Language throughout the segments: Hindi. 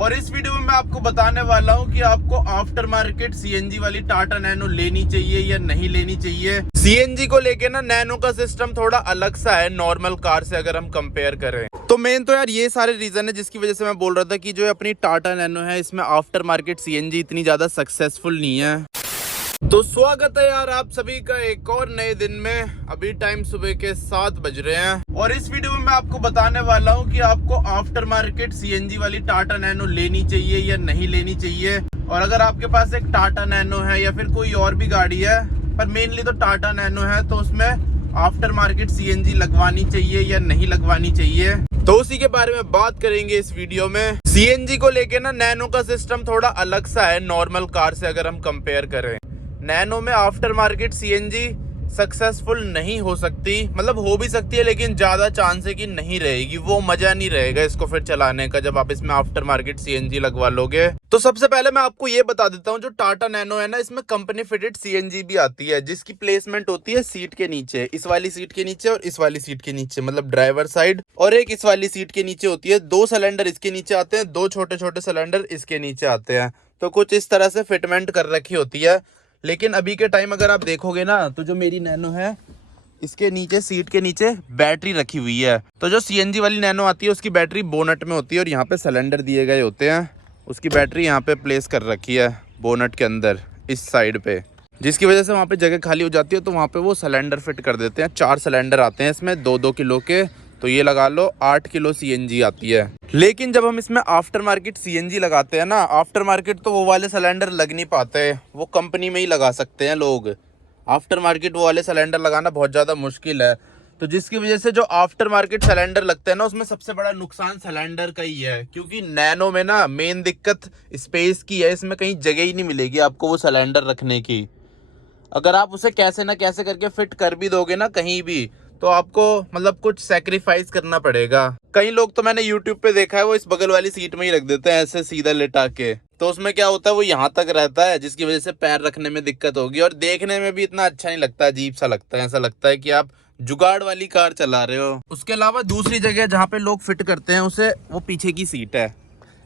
और इस वीडियो में मैं आपको बताने वाला हूं कि आपको आफ्टर मार्केट सीएनजी वाली टाटा नैनो लेनी चाहिए या नहीं लेनी चाहिए। सीएनजी को लेके ना नैनो का सिस्टम थोड़ा अलग सा है नॉर्मल कार से अगर हम कंपेयर करें तो मेन तो यार ये सारे रीजन है जिसकी वजह से मैं बोल रहा था कि जो अपनी टाटा नैनो है इसमें आफ्टर मार्केट सीएनजी इतनी ज्यादा सक्सेसफुल नहीं है। तो स्वागत है यार आप सभी का एक और नए दिन में। अभी टाइम सुबह के 7 बज रहे हैं और इस वीडियो में मैं आपको बताने वाला हूं कि आपको आफ्टर मार्केट सीएनजी वाली टाटा नैनो लेनी चाहिए या नहीं लेनी चाहिए। और अगर आपके पास एक टाटा नैनो है या फिर कोई और भी गाड़ी है पर मेनली तो टाटा नैनो है तो उसमें आफ्टर मार्केट सीएनजी लगवानी चाहिए या नहीं लगवानी चाहिए, तो उसी के बारे में बात करेंगे इस वीडियो में। सीएनजी को लेके ना नैनो का सिस्टम थोड़ा अलग सा है नॉर्मल कार से अगर हम कंपेयर करें। नैनो में आफ्टर मार्केट सीएनजी सक्सेसफुल नहीं हो सकती, मतलब हो भी सकती है लेकिन ज़्यादा चांस है कि नहीं रहेगी, वो मज़ा नहीं रहेगा इसको फिर चलाने का जब आप इसमें आफ्टर मार्केट सीएनजी लगवा लोगे। तो सबसे पहले मैं आपको ये बता देता हूँ, जो टाटा नैनो है ना इसमें कंपनी फिटेड सीएनजी भी आती है जिसकी प्लेसमेंट होती है सीट के नीचे, इस वाली सीट के नीचे और इस वाली सीट के नीचे, मतलब ड्राइवर साइड, और एक इस वाली सीट के नीचे होती है। 2 सिलेंडर इसके नीचे आते हैं, 2 छोटे छोटे सिलेंडर इसके नीचे आते हैं। तो कुछ इस तरह से फिटमेंट कर रखी होती है। लेकिन अभी के टाइम अगर आप देखोगे ना तो जो मेरी नैनो है इसके नीचे सीट के नीचे बैटरी रखी हुई है। तो जो सीएनजी वाली नैनो आती है उसकी बैटरी बोनट में होती है और यहाँ पे सिलेंडर दिए गए होते हैं, उसकी बैटरी यहाँ पे प्लेस कर रखी है बोनट के अंदर इस साइड पे, जिसकी वजह से वहाँ पे जगह खाली हो जाती है तो वहाँ पे वो सिलेंडर फिट कर देते हैं। 4 सिलेंडर आते हैं इसमें 2-2 किलो के, तो ये लगा लो 8 किलो सीएनजी आती है। लेकिन जब हम इसमें आफ्टर मार्केट सीएनजी लगाते हैं ना, आफ्टर मार्केट तो वो वाले सिलेंडर लग नहीं पाते, वो कंपनी में ही लगा सकते हैं लोग। आफ्टर मार्केट वो वाले सिलेंडर लगाना बहुत ज़्यादा मुश्किल है, तो जिसकी वजह से जो आफ्टर मार्केट सिलेंडर लगते हैं ना उसमें सबसे बड़ा नुकसान सिलेंडर का ही है। क्योंकि नैनो में ना मेन दिक्कत स्पेस की है, इसमें कहीं जगह ही नहीं मिलेगी आपको वो सिलेंडर रखने की। अगर आप उसे कैसे ना कैसे करके फिट कर भी दोगे ना कहीं भी तो आपको मतलब कुछ सेक्रीफाइस करना पड़ेगा। कई लोग तो मैंने यूट्यूब पे देखा है वो इस बगल वाली सीट में ही रख देते हैं ऐसे सीधा लेटा के, तो उसमें क्या होता है वो यहाँ तक रहता है जिसकी वजह से पैर रखने में दिक्कत होगी और देखने में भी इतना अच्छा नहीं लगता, अजीब सा लगता है, ऐसा लगता है कि आप जुगाड़ वाली कार चला रहे हो। उसके अलावा दूसरी जगह जहाँ पे लोग फिट करते हैं उसे वो पीछे की सीट है।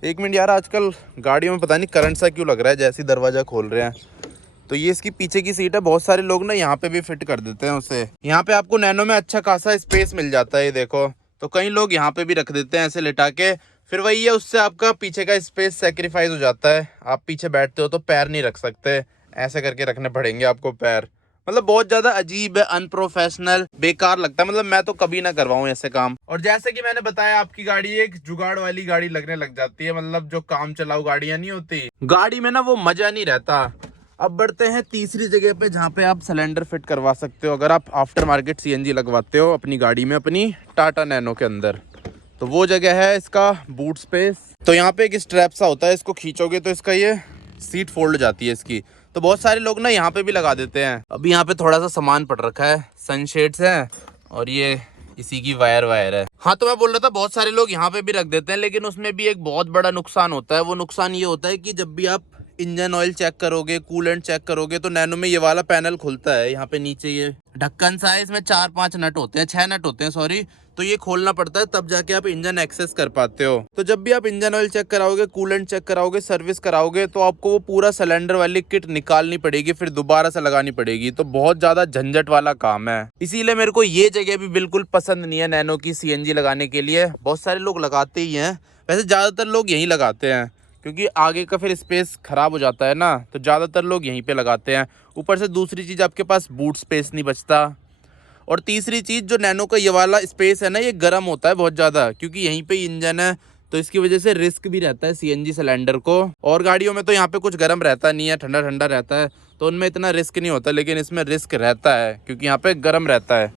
एक मिनट यार, आजकल गाड़ियों में पता नहीं करंट सा क्यों लग रहा है जैसे ही दरवाजा खोल रहे हैं। तो ये इसकी पीछे की सीट है, बहुत सारे लोग ना यहाँ पे भी फिट कर देते हैं उसे। यहाँ पे आपको नैनो में अच्छा खासा स्पेस मिल जाता है, ये देखो, तो कई लोग यहाँ पे भी रख देते हैं ऐसे लिटा के। फिर वही है, उससे आपका पीछे का स्पेस सेक्रीफाइस हो जाता है। आप पीछे बैठते हो तो पैर नहीं रख सकते, ऐसे करके रखने पड़ेंगे आपको पैर। मतलब बहुत ज्यादा अजीब है, अनप्रोफेशनल, बेकार लगता है। मतलब मैं तो कभी ना करवाऊं ऐसे काम। और जैसे कि मैंने बताया आपकी गाड़ी एक जुगाड़ वाली गाड़ी लगने लग जाती है, मतलब जो काम चलाऊ गाड़ियां नहीं होती, गाड़ी में ना वो मजा नहीं रहता। अब बढ़ते हैं तीसरी जगह पे जहाँ पे आप सिलेंडर फिट करवा सकते हो अगर आप आफ्टर मार्केट सीएनजी लगवाते हो अपनी गाड़ी में, अपनी टाटा नैनो के अंदर। तो वो जगह है इसका बूट स्पेस। तो यहाँ पे एक स्ट्रैप सा होता है, इसको खींचोगे तो इसका ये सीट फोल्ड जाती है इसकी। तो बहुत सारे लोग ना यहाँ पे भी लगा देते हैं। अभी यहाँ पे थोड़ा सा सामान पड़ रखा है, सनशेड्स है और ये इसी की वायर है। हाँ, तो मैं बोल रहा था बहुत सारे लोग यहाँ पे भी रख देते हैं, लेकिन उसमें भी एक बहुत बड़ा नुकसान होता है। वो नुकसान ये होता है कि जब भी आप इंजन ऑयल चेक करोगे, कूलेंट चेक करोगे, तो नैनो में ये वाला पैनल खुलता है। यहाँ पे नीचे ये ढक्कन सा है, इसमें 4-5 नट होते हैं, 6 नट होते हैं सॉरी। तो ये खोलना पड़ता है तब जाके आप इंजन एक्सेस कर पाते हो। तो जब भी आप इंजन ऑयल चेक कराओगे, कूलेंट चेक कराओगे, सर्विस कराओगे, तो आपको वो पूरा सिलेंडर वाली किट निकालनी पड़ेगी, फिर दोबारा से लगानी पड़ेगी। तो बहुत ज्यादा झंझट वाला काम है, इसीलिए मेरे को ये जगह भी बिल्कुल पसंद नहीं है नैनो की सीएनजी लगाने के लिए। बहुत सारे लोग लगाते ही हैं, वैसे ज्यादातर लोग यहीं लगाते हैं क्योंकि आगे का फिर स्पेस खराब हो जाता है ना, तो ज़्यादातर लोग यहीं पे लगाते हैं। ऊपर से दूसरी चीज़ आपके पास बूट स्पेस नहीं बचता। और तीसरी चीज़, जो नैनो का ये वाला स्पेस है ना, ये गर्म होता है बहुत ज़्यादा क्योंकि यहीं पे इंजन है, तो इसकी वजह से रिस्क भी रहता है सीएनजी सिलेंडर को। और गाड़ियों में तो यहाँ पे कुछ गर्म रहता नहीं है, ठंडा ठंडा रहता है, तो उनमें इतना रिस्क नहीं होता, लेकिन इसमें रिस्क रहता है क्योंकि यहाँ पे गर्म रहता है।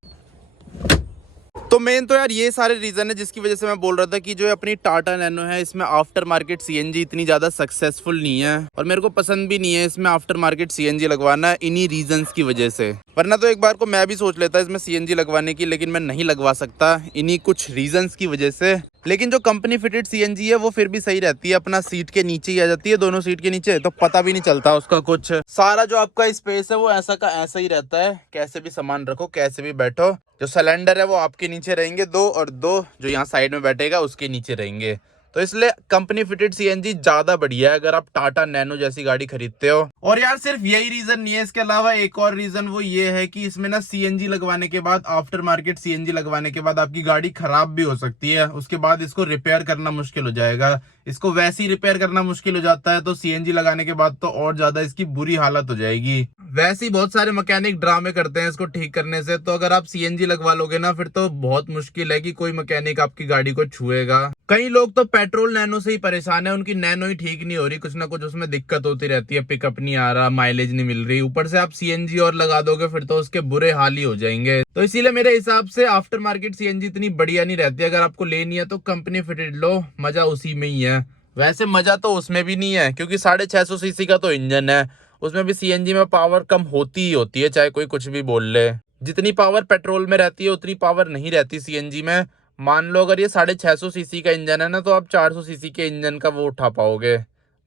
तो मेन तो यार ये सारे रीजन है जिसकी वजह से मैं बोल रहा था कि जो अपनी टाटा नैनो है इसमें आफ्टर मार्केट सीएनजी इतनी ज्यादा सक्सेसफुल नहीं है और मेरे को पसंद भी नहीं है इसमें आफ्टर मार्केट सीएनजी लगवाना, इन्हीं रीजंस की वजह से। वरना तो एक बार को मैं भी सोच लेता इसमें सीएनजी लगवाने की, लेकिन मैं नहीं लगवा सकता इन्हीं कुछ रीजंस की वजह से। लेकिन जो कंपनी फिटेड सीएनजी है वो फिर भी सही रहती है, अपना सीट के नीचे ही आ जाती है, दोनों सीट के नीचे, तो पता भी नहीं चलता उसका कुछ। सारा जो आपका स्पेस है वो ऐसा का ऐसा ही रहता है, कैसे भी सामान रखो, कैसे भी बैठो। जो सिलेंडर है वो आपके नीचे रहेंगे 2, और 2 जो यहाँ साइड में बैठेगा उसके नीचे रहेंगे। तो तो इसलिए कंपनी फिटेड सीएनजी ज्यादा बढ़िया है अगर आप टाटा नैनो जैसी गाड़ी खरीदते हो। और यार सिर्फ यही रीजन नहीं है, इसके अलावा एक और रीजन वो ये है कि इसमें ना सीएनजी लगवाने के बाद, आफ्टर मार्केट सीएनजी लगवाने के बाद आपकी गाड़ी खराब भी हो सकती है। उसके बाद इसको रिपेयर करना मुश्किल हो जाएगा। इसको वैसे ही रिपेयर करना मुश्किल हो जाता है, तो सीएनजी लगाने के बाद तो और ज्यादा इसकी बुरी हालत हो जाएगी। वैसे ही बहुत सारे मैकेनिक ड्रामे करते हैं इसको ठीक करने से, तो अगर आप सीएनजी लगवा लोगे ना फिर तो बहुत मुश्किल है कि कोई मैकेनिक आपकी गाड़ी को छुएगा। कई लोग तो पेट्रोल नैनो से ही परेशान है, उनकी नैनो ही ठीक नहीं हो रही, कुछ ना कुछ उसमें दिक्कत होती रहती है, पिकअप नहीं आ रहा, माइलेज नहीं मिल रही, ऊपर से आप सीएनजी और लगा दोगे फिर तो उसके बुरे हाल ही हो जाएंगे। तो इसीलिए मेरे हिसाब से आफ्टर मार्केट सीएनजी इतनी बढ़िया नहीं रहती। अगर आपको लेनी है तो कंपनी फिटेड लो, मजा उसी में ही है। वैसे मजा तो उसमें भी नहीं है क्योंकि 650 सीसी का तो इंजन है, उसमें भी सीएनजी में पावर कम होती ही होती है, चाहे कोई कुछ भी बोल ले। जितनी पावर पेट्रोल में रहती है उतनी पावर नहीं रहती सीएनजी में। मान लो अगर ये 650 सीसी का इंजन है ना, तो आप 400 सीसी के इंजन का वो उठा पाओगे,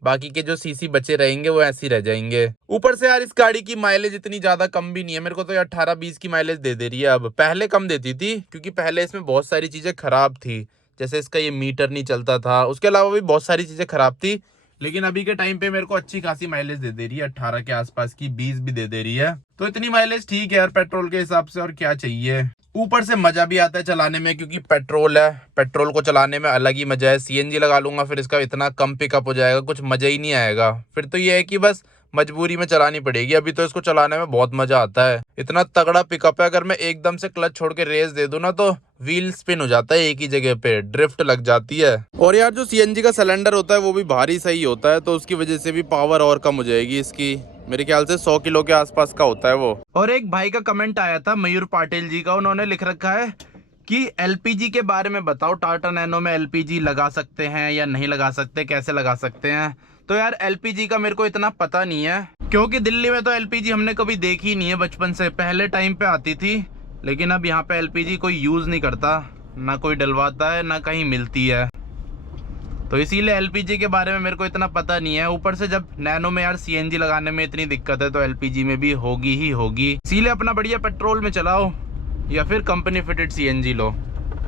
बाकी के जो सीसी बचे रहेंगे वो ऐसे ही रह जाएंगे। ऊपर से यार इस गाड़ी की माइलेज इतनी ज्यादा कम भी नहीं है, मेरे को तो 18-20 की माइलेज दे रही है अब। पहले कम देती थी क्योंकि पहले इसमें बहुत सारी चीजें खराब थी, जैसे इसका ये मीटर नहीं चलता था, उसके अलावा भी बहुत सारी चीजें खराब थी। लेकिन अभी के टाइम पे मेरे को अच्छी खासी माइलेज दे रही है, 18 के आसपास की, 20 भी दे रही है। तो इतनी माइलेज ठीक है यार पेट्रोल के हिसाब से, और क्या चाहिए। ऊपर से मजा भी आता है चलाने में क्योंकि पेट्रोल है, पेट्रोल को चलाने में अलग ही मजा है। सीएनजी लगा लूंगा फिर इसका इतना कम पिकअप हो जाएगा, कुछ मजा ही नहीं आएगा। फिर तो ये है कि बस मजबूरी में चलानी पड़ेगी। अभी तो इसको चलाने में बहुत मजा आता है, इतना तगड़ा पिकअप है। अगर मैं एकदम से क्लच छोड़ के रेस दे दूं ना तो व्हील स्पिन हो जाता है एक ही जगह पे, ड्रिफ्ट लग जाती है। और यार जो सीएनजी का सिलेंडर होता है वो भी भारी सही होता है, तो उसकी वजह से भी पावर और कम हो जाएगी इसकी। मेरे ख्याल से 100 किलो के आसपास का होता है वो। और एक भाई का कमेंट आया था मयूर पाटिल जी का, उन्होंने लिख रखा है कि एलपीजी के बारे में बताओ, टाटा नैनो में एलपीजी लगा सकते हैं या नहीं लगा सकते, कैसे लगा सकते हैं। तो यार एलपीजी का मेरे को इतना पता नहीं है क्योंकि दिल्ली में तो एलपीजी हमने कभी देखी ही नहीं है बचपन से। पहले टाइम पे आती थी लेकिन अब यहाँ पे एलपीजी कोई यूज नहीं करता, ना कोई डलवाता है, ना कहीं मिलती है। तो इसीलिए एलपीजी के बारे में मेरे को इतना पता नहीं है। ऊपर से जब नैनो में यार सीएनजी लगाने में इतनी दिक्कत है तो एलपीजी में भी होगी ही होगी। इसीलिए अपना बढ़िया पेट्रोल में चलाओ या फिर कंपनी फिटेड सीएनजी लो।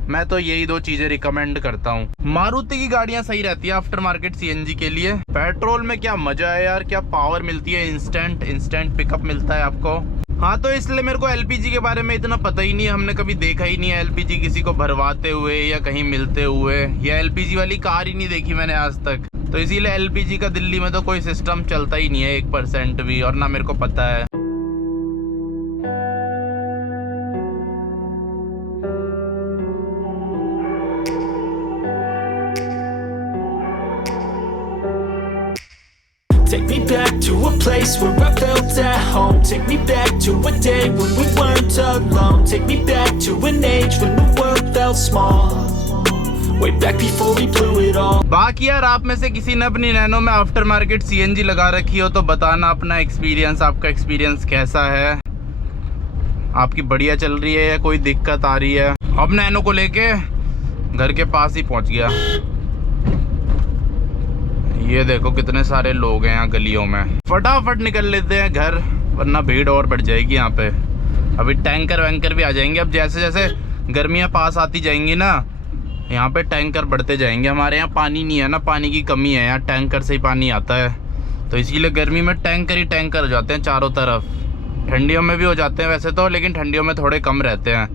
मैं तो यही दो चीजें रिकमेंड करता हूँ। मारुति की गाड़ियां सही रहती है आफ्टर मार्केट सीएनजी के लिए। पेट्रोल में क्या मजा है यार, क्या पावर मिलती है, इंस्टेंट पिकअप मिलता है आपको। हाँ तो इसलिए मेरे को एलपीजी के बारे में इतना पता ही नहीं है, हमने कभी देखा ही नहीं है एलपीजी किसी को भरवाते हुए या कहीं मिलते हुए, या एलपीजी वाली कार ही नहीं देखी मैंने आज तक। तो इसीलिए एलपीजी का दिल्ली में तो कोई सिस्टम चलता ही नहीं है 1% भी, और ना मेरे को पता है। Take me back to a place where I felt at home. Take me back to a day when we weren't alone. Take me back to an age when the world felt small. Way back before we blew it all. बाकी यार आप में से किसी ने अपनी नैनो में आफ्टर मार्केट सीएनजी लगा रखी हो तो बताना अपना एक्सपीरियंस, आपका एक्सपीरियंस कैसा है, आपकी बढ़िया चल रही है या कोई दिक्कत आ रही है। अब नैनो को लेके घर के पास ही पहुंच गया। ये देखो कितने सारे लोग हैं यहाँ गलियों में, फटाफट निकल लेते हैं घर वरना भीड़ और बढ़ जाएगी यहाँ पे। अभी टैंकर वैंकर भी आ जाएंगे। अब जैसे जैसे गर्मियाँ पास आती जाएंगी ना, यहाँ पे टैंकर बढ़ते जाएंगे। हमारे यहाँ पानी नहीं है ना, पानी की कमी है, यहाँ टैंकर से ही पानी आता है, तो इसीलिए गर्मी में टैंकर ही टैंकर हो जाते हैं चारों तरफ। ठंडियों में भी हो जाते हैं वैसे तो, लेकिन ठंडियों में थोड़े कम रहते हैं,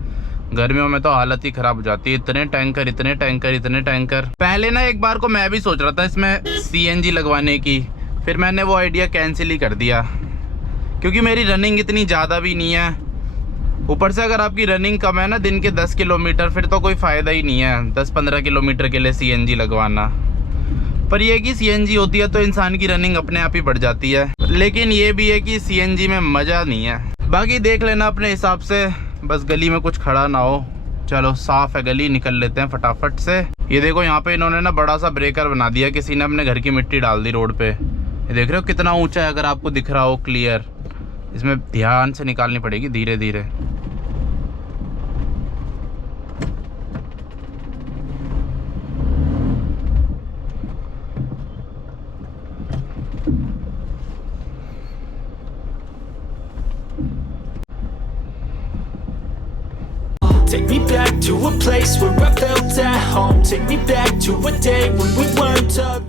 गर्मियों में तो हालत ही खराब हो जाती है। इतने टैंकर इतने टैंकर इतने टैंकर। पहले ना एक बार को मैं भी सोच रहा था इसमें सीएनजी लगवाने की, फिर मैंने वो आइडिया कैंसिल ही कर दिया क्योंकि मेरी रनिंग इतनी ज़्यादा भी नहीं है। ऊपर से अगर आपकी रनिंग कम है ना, दिन के 10 किलोमीटर, फिर तो कोई फ़ायदा ही नहीं है 10-15 किलोमीटर के लिए सीएनजी लगवाना। पर ये कि सीएनजी होती है तो इंसान की रनिंग अपने आप ही बढ़ जाती है, लेकिन ये भी है कि सीएनजी में मज़ा नहीं है। बाकी देख लेना अपने हिसाब से, बस गली में कुछ खड़ा ना हो। चलो साफ है गली, निकल लेते हैं फटाफट से। ये देखो यहाँ पे इन्होंने ना बड़ा सा ब्रेकर बना दिया, किसी ने अपने घर की मिट्टी डाल दी रोड पे। ये देख रहे हो कितना ऊंचा है, अगर आपको दिख रहा हो क्लियर। इसमें ध्यान से निकालनी पड़ेगी धीरे धीरे। Take me back to a place where I felt at home. Take me back to a day when we weren't alone.